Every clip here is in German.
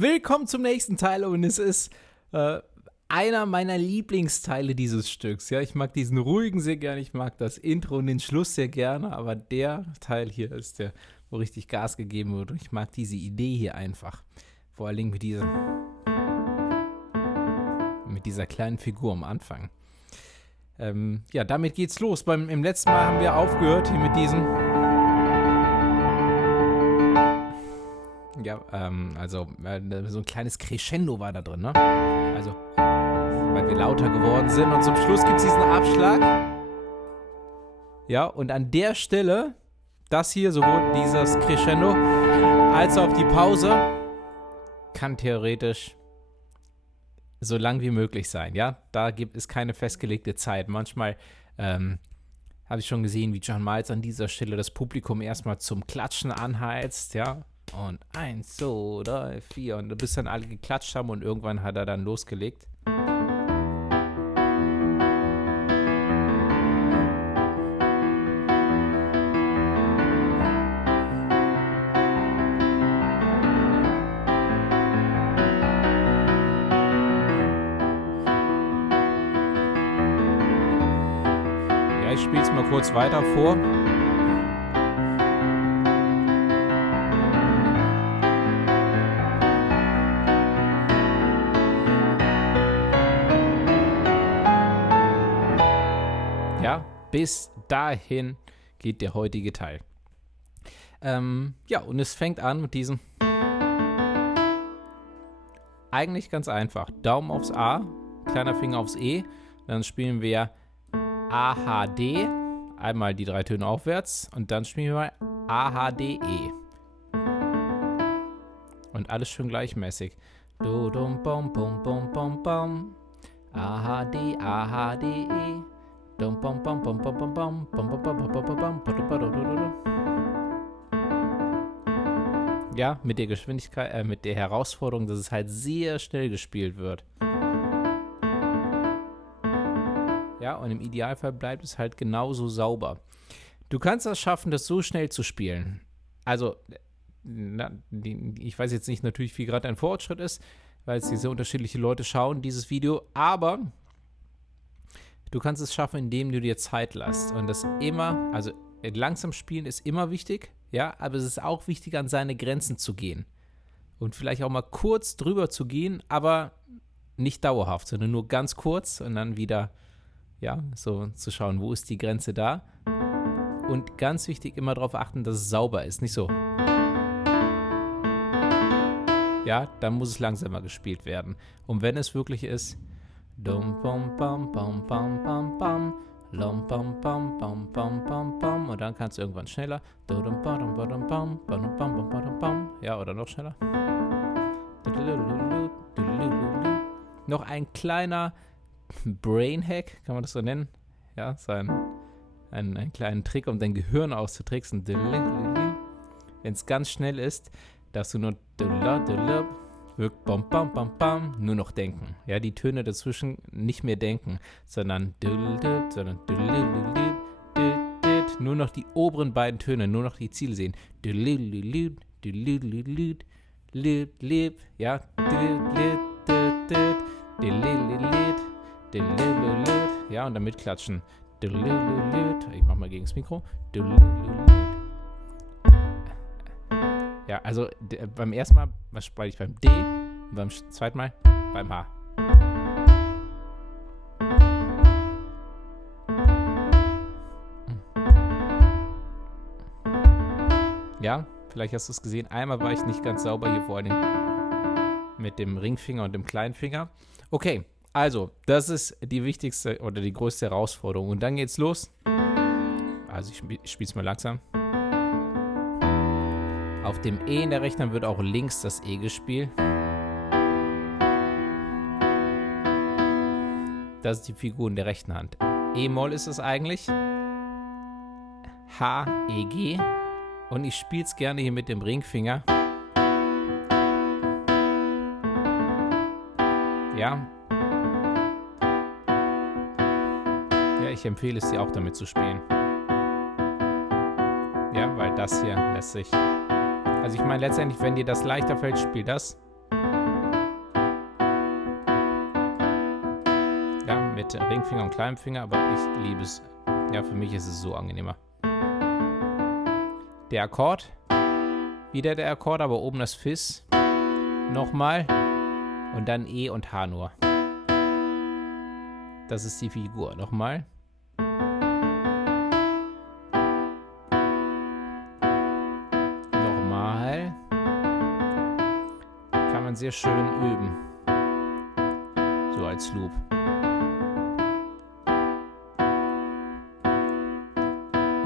Willkommen zum nächsten Teil und es ist einer meiner Lieblingsteile dieses Stücks. Ja, ich mag diesen ruhigen sehr gerne, ich mag das Intro und den Schluss sehr gerne, aber der Teil hier ist der, wo richtig Gas gegeben wird und ich mag diese Idee hier einfach. Vor allen Dingen mit dieser kleinen Figur am Anfang. Ja, damit geht's los. Im letzten Mal haben wir aufgehört hier mit diesem. Ja, so ein kleines Crescendo war da drin, ne? Also, weil wir lauter geworden sind und zum Schluss gibt's diesen Abschlag. Ja, und an der Stelle, das hier, sowohl dieses Crescendo als auch die Pause, kann theoretisch so lang wie möglich sein, ja? Da gibt es keine festgelegte Zeit. Manchmal habe ich schon gesehen, wie John Miles an dieser Stelle das Publikum erstmal zum Klatschen anheizt, ja? Und 1, 2, 3, 4 und bis dann alle geklatscht haben und irgendwann hat er dann losgelegt. Ja, ich spiele es mal kurz weiter vor. Bis dahin geht der heutige Teil. Ja, und es fängt an mit diesem eigentlich ganz einfach. Daumen aufs A, kleiner Finger aufs E. Dann spielen wir A, H, D. Einmal die 3 Töne aufwärts. Und dann spielen wir A, H, D, E. Und alles schön gleichmäßig. Do, dum, bom, bom, bom, bom, bom. A, H, D, A, H, D, E. Ja, mit der Geschwindigkeit, mit der Herausforderung, dass es halt sehr schnell gespielt wird. Ja, und im Idealfall bleibt es halt genauso sauber. Du kannst das schaffen, das so schnell zu spielen. Also, ich weiß jetzt nicht natürlich, wie gerade dein Fortschritt ist, weil es hier sehr unterschiedliche Leute schauen, dieses Video, aber du kannst es schaffen, indem du dir Zeit lässt. Und das immer, also langsam spielen ist immer wichtig, ja, aber es ist auch wichtig, an seine Grenzen zu gehen. Und vielleicht auch mal kurz drüber zu gehen, aber nicht dauerhaft, sondern nur ganz kurz und dann wieder, ja, so zu schauen, wo ist die Grenze da. Und ganz wichtig, immer darauf achten, dass es sauber ist, nicht so. Ja, dann muss es langsamer gespielt werden. Und wenn es wirklich ist, dum bum bum bum bum bum bum lum bum bum bum bum bum bum und dann kannst du irgendwann schneller dum bum bum bum bum bum bum ja, oder noch schneller. Noch ein kleiner Brain-Hack, kann man das so nennen? Ja, so einen kleinen Trick, um dein Gehirn auszutricksen. Wenn es ganz schnell ist, darfst du nur wirkt bam, bam, bam, bam, nur noch denken. Ja, die Töne dazwischen nicht mehr denken, sondern nur noch die oberen beiden Töne, nur noch die Ziele sehen. Ja, ja, und damit klatschen. Ich mach mal gegen das Mikro. Ja, also beim ersten Mal spiele ich beim D und beim zweiten Mal beim H. Ja, vielleicht hast du es gesehen. Einmal war ich nicht ganz sauber hier vor allem mit dem Ringfinger und dem kleinen Finger. Okay, also das ist die wichtigste oder die größte Herausforderung. Und dann geht's los. Also ich spiele es mal langsam. Auf dem E in der rechten Hand wird auch links das E gespielt. Das ist die Figur in der rechten Hand. E-Moll ist es eigentlich. H, E, G. Und ich spiele es gerne hier mit dem Ringfinger. Ja. Ja, ich empfehle es dir auch damit zu spielen. Ja, weil das hier lässt sich... Also ich meine letztendlich, wenn dir das leichter fällt, spiel das. mit Ringfinger und kleinem Finger, aber ich liebe es. Ja, für mich ist es so angenehmer. Der Akkord. Wieder der Akkord, aber oben das Fis. Nochmal. Und dann E und H nur. Das ist die Figur. Nochmal. Nochmal. Kann man sehr schön üben. So als Loop.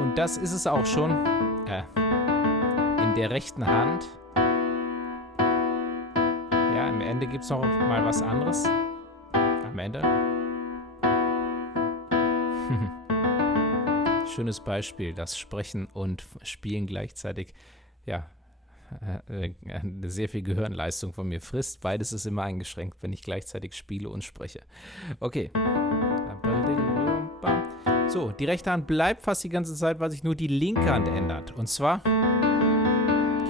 Und das ist es auch schon. In der rechten Hand. Ja, am Ende gibt es noch mal was anderes. Am Ende. Schönes Beispiel, das Sprechen und Spielen gleichzeitig, ja, sehr viel Gehirnleistung von mir frisst. Beides ist immer eingeschränkt, wenn ich gleichzeitig spiele und spreche. Okay. So, die rechte Hand bleibt fast die ganze Zeit, weil sich nur die linke Hand ändert. Und zwar,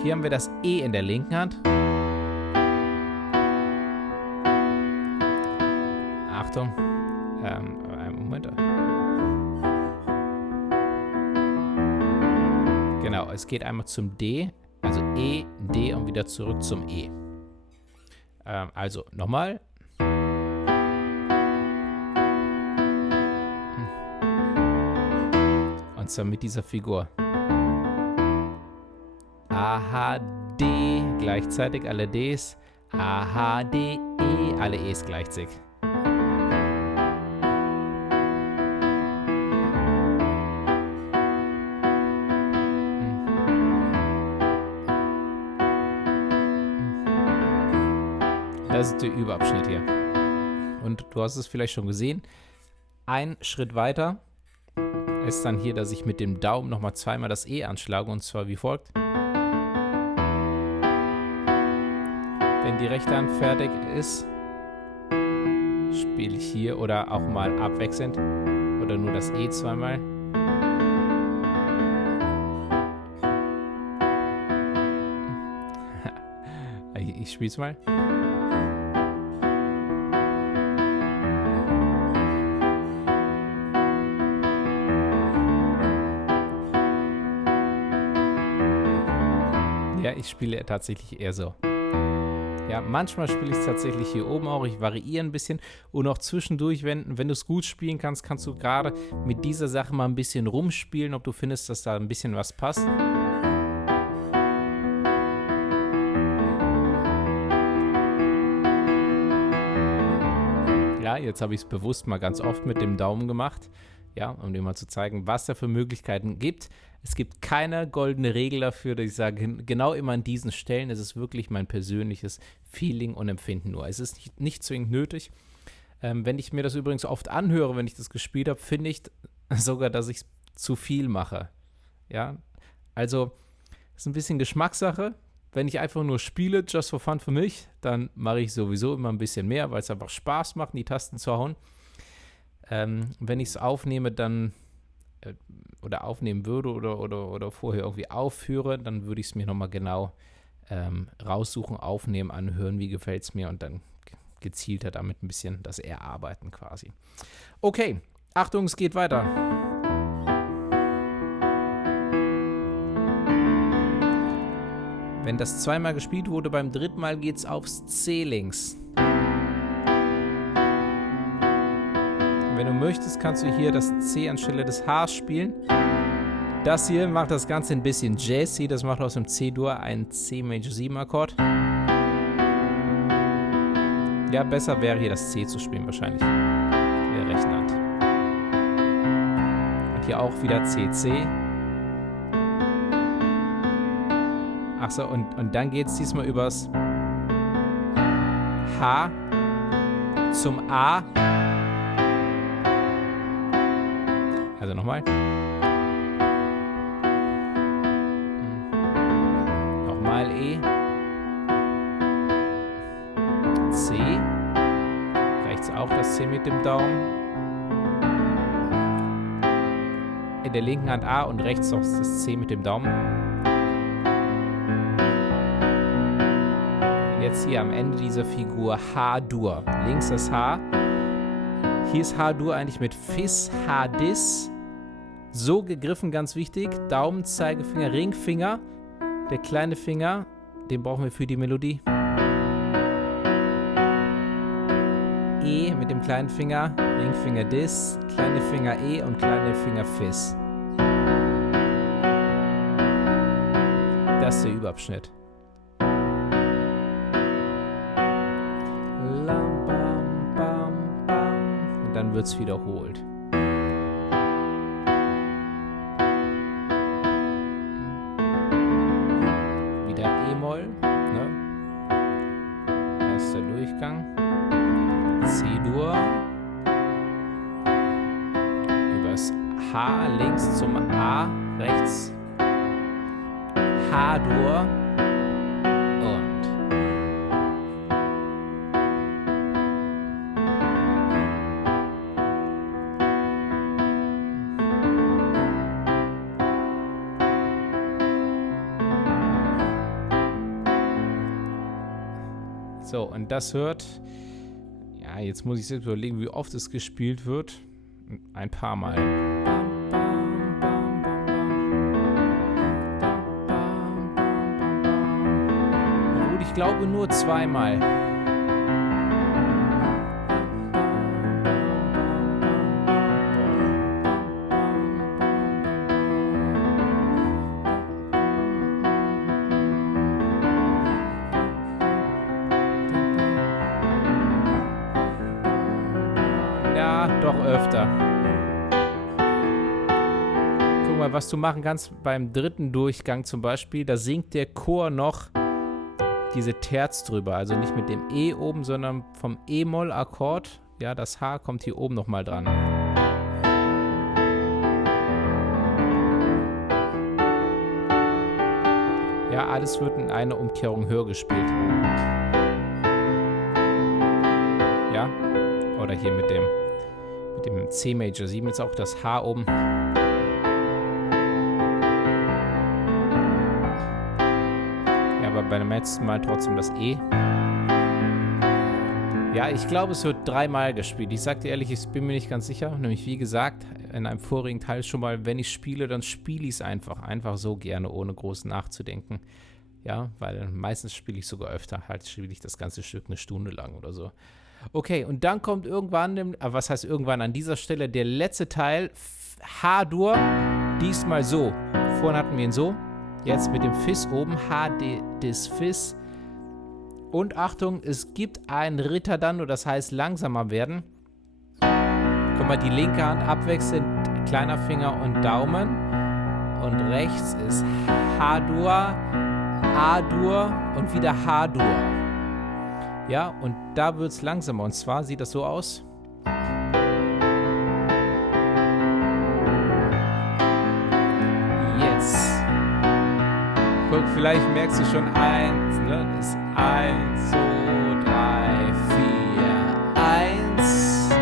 hier haben wir das E in der linken Hand. Achtung. Moment. Genau, es geht einmal zum D, also E, D und wieder zurück zum E. Also nochmal. Und zwar mit dieser Figur. A, H, D, gleichzeitig alle Ds. A, H, D, E, alle E's gleichzeitig. Das ist der Überabschnitt hier. Und du hast es vielleicht schon gesehen. Ein Schritt weiter ist dann hier, dass ich mit dem Daumen nochmal zweimal das E anschlage. Und zwar wie folgt. Wenn die rechte Hand fertig ist, spiele ich hier oder auch mal abwechselnd. Oder nur das E zweimal. Ich spiele es mal. Ja, ich spiele tatsächlich eher so. Ja, manchmal spiele ich es tatsächlich hier oben auch. Ich variiere ein bisschen und auch zwischendurch, wenn du es gut spielen kannst, kannst du gerade mit dieser Sache mal ein bisschen rumspielen, ob du findest, dass da ein bisschen was passt. Ja, jetzt habe ich es bewusst mal ganz oft mit dem Daumen gemacht. Ja, um dir mal zu zeigen, was da für Möglichkeiten gibt. Es gibt keine goldene Regel dafür, dass ich sage, genau immer an diesen Stellen. Es ist wirklich mein persönliches Feeling und Empfinden nur. Es ist nicht zwingend nötig. Wenn ich mir das übrigens oft anhöre, wenn ich das gespielt habe, finde ich sogar, dass ich es zu viel mache. Ja, also es ist ein bisschen Geschmackssache. Wenn ich einfach nur spiele, just for fun für mich, dann mache ich sowieso immer ein bisschen mehr, weil es einfach Spaß macht, in die Tasten zu hauen. Wenn ich es aufnehme, dann oder aufnehmen würde oder vorher irgendwie aufführe, dann würde ich es mir nochmal genau raussuchen, aufnehmen, anhören, wie gefällt es mir und dann gezielter damit ein bisschen das erarbeiten quasi. Okay, Achtung, es geht weiter. Wenn das zweimal gespielt wurde, beim dritten Mal geht es aufs C links. Wenn du möchtest, kannst du hier das C anstelle des Hs spielen. Das hier macht das Ganze ein bisschen jazzy. Das macht aus dem C-Dur einen C Major 7 Akkord. Ja, besser wäre hier das C zu spielen wahrscheinlich. In der rechten Hand. Und hier auch wieder C-C. Achso, und dann geht es diesmal übers H zum A. Also nochmal. Nochmal E. C. Rechts auch das C mit dem Daumen. In der linken Hand A und rechts noch das C mit dem Daumen. Und jetzt hier am Ende dieser Figur H-Dur. Links das H. Hier ist H-Dur eigentlich mit Fis, H-Dis. So gegriffen, ganz wichtig. Daumen, Zeigefinger, Ringfinger. Der kleine Finger, den brauchen wir für die Melodie. E mit dem kleinen Finger, Ringfinger Dis, kleine Finger E und kleine Finger Fis. Das ist der Überabschnitt. Lam, bam, bam, bam. Und dann wird es wiederholt. Wieder E-Moll, ne? Erster Durchgang. C-Dur. Übers H links zum A rechts. H-Dur und so, und das hört, ja, jetzt muss ich selbst überlegen, wie oft es gespielt wird. Ein paar Mal. Ich glaube nur zweimal. Ja, doch öfter. Guck mal, was du machen kannst beim dritten Durchgang zum Beispiel. Da singt der Chor noch diese Terz drüber, also nicht mit dem E oben, sondern vom E-Moll-Akkord. Ja, das H kommt hier oben nochmal dran. Ja, alles wird in einer Umkehrung höher gespielt. Ja, oder hier mit dem C-Major 7 ist auch das H oben. Aber beim letzten Mal trotzdem das E. Ja, ich glaube, es wird dreimal gespielt. Ich sag dir ehrlich, ich bin mir nicht ganz sicher. Nämlich, wie gesagt, in einem vorigen Teil schon mal, wenn ich spiele, dann spiele ich es einfach. Einfach so gerne, ohne groß nachzudenken. Ja, weil meistens spiele ich sogar öfter. Halt spiele ich das ganze Stück eine Stunde lang oder so. Okay, und dann kommt irgendwann, was heißt irgendwann, an dieser Stelle der letzte Teil. H-Dur, diesmal so. Vorhin hatten wir ihn so. Jetzt mit dem Fis oben, H-Dis Fis. Und Achtung, es gibt ein Ritardando, das heißt langsamer werden. Guck mal, die linke Hand abwechselnd, kleiner Finger und Daumen. Und rechts ist H-Dur, A-Dur und wieder H-Dur. Ja, und da wird es langsamer. Und zwar sieht das so aus. Jetzt. Guck, vielleicht merkst du schon 1, ne? Das ist 1, 2, 3, 4, 1.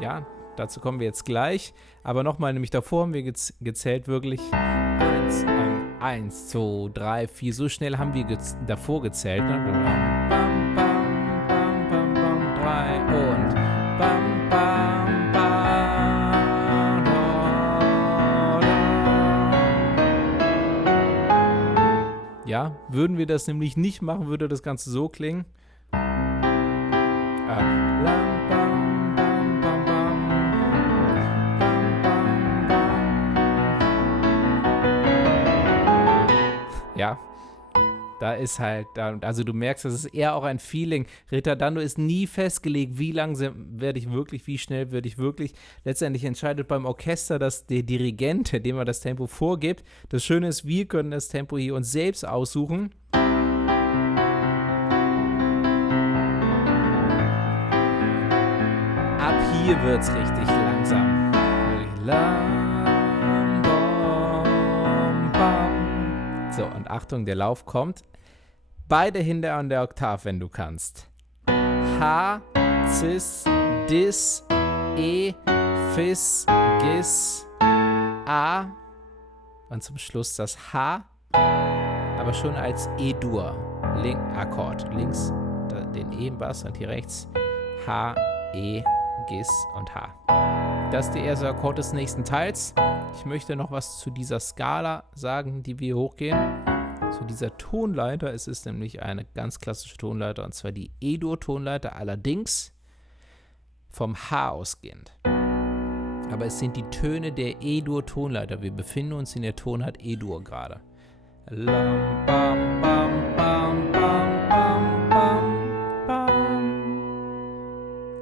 Ja, dazu kommen wir jetzt gleich. Aber nochmal, nämlich davor haben wir gezählt wirklich 1, 2, 3, 4. So schnell haben wir davor gezählt. Ne? Bam, bam, bam, bam, bam, 3 und bam, bam, bam, ja, würden wir das nämlich nicht machen, würde das Ganze so klingen. Ja, da ist halt, also du merkst, das ist eher auch ein Feeling. Ritardando ist nie festgelegt, wie langsam werde ich wirklich, wie schnell werde ich wirklich. Letztendlich entscheidet beim Orchester, dass der Dirigent, dem er das Tempo vorgibt. Das Schöne ist, wir können das Tempo hier uns selbst aussuchen. Ab hier wird es richtig langsam. So, und Achtung, der Lauf kommt. Beide Hände an der Oktav, wenn du kannst. H, Cis, Dis, E, Fis, Gis, A. Und zum Schluss das H, aber schon als E-Dur. Akkord. Links den E im Bass und hier rechts H, E, Gis und H. Das ist der erste Akkord des nächsten Teils. Ich möchte noch was zu dieser Skala sagen, die wir hochgehen. Zu dieser Tonleiter. Es ist nämlich eine ganz klassische Tonleiter, und zwar die E-Dur-Tonleiter, allerdings vom H ausgehend. Aber es sind die Töne der E-Dur-Tonleiter. Wir befinden uns in der Tonart E-Dur gerade. Lam, bam, bam, bam, bam, bam, bam, bam.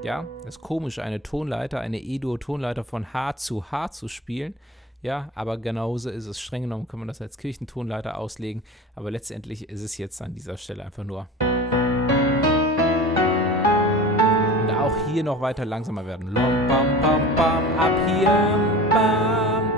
Ja, ist komisch, eine Tonleiter, eine E-Dur-Tonleiter von H zu H zu spielen. Ja, aber genauso ist es. Streng genommen kann man das als Kirchentonleiter auslegen. Aber letztendlich ist es jetzt an dieser Stelle einfach nur. Und auch hier noch weiter langsamer werden. Lom, bam, bam, bam, ab hier. Bam,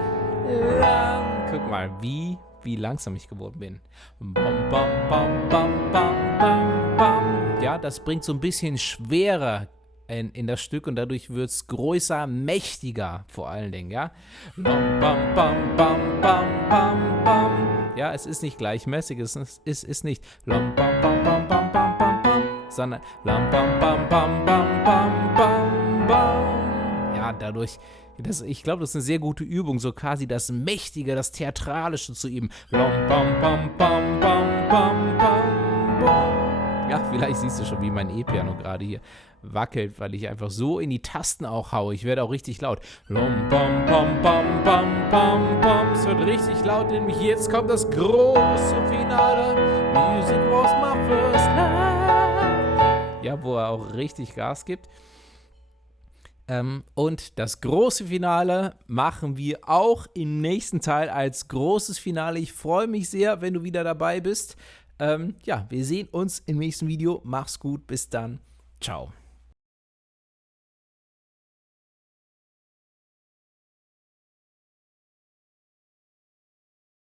lam. Guck mal, wie langsam ich geworden bin. Bam, bam, bam, bam, bam, bam, bam. Ja, das bringt so ein bisschen Schwere in das Stück und dadurch wird es größer, mächtiger vor allen Dingen, ja. Bam, bam, bam, bam, bam, bam, bam. Ja, es ist nicht gleichmäßig, es ist nicht lam, bam, bam, bam, bam, bam, bam, bam, sondern lam, bam, bam, bam, bam, bam, bam, bam. Ja, dadurch, ich glaube, das ist eine sehr gute Übung, so quasi das Mächtige, das Theatralische zu üben. Lam, bam, bam, bam, bam, bam, bam, bam. Ja, vielleicht siehst du schon, wie mein E-Piano gerade hier wackelt, weil ich einfach so in die Tasten auch haue. Ich werde auch richtig laut. Lom, bam, bam, bam, bam, bam, bam. Es wird richtig laut, nämlich jetzt kommt das große Finale. Music was my first love. Ja, wo er auch richtig Gas gibt. Und das große Finale machen wir auch im nächsten Teil als großes Finale. Ich freue mich sehr, wenn du wieder dabei bist. Ja, wir sehen uns im nächsten Video. Mach's gut, bis dann. Ciao.